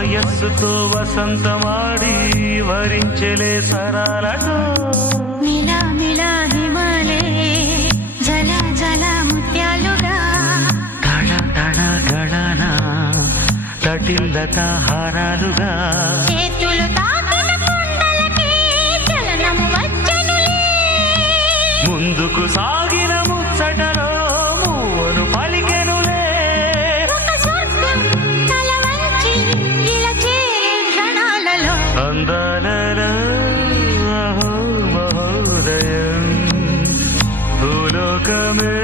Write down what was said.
వయస్సుతో వసంతమాడి వరించెలే సరాలతో మిలా మిలా హిమాలే జల జల ముత్యాలుగా తడ తడ గడన తటిల్లత హారాలుగా చేతులు తాకిన కుండలకి చలనము వచ్చెనులే ముందుకు సాగిన ముచ్చటలో మూవను పలికెనులే ఒక స్వర్గం తల వంచి ఇలా చేరే క్షణాలలో అందాలలో అహో మహోదయం భూలోకమే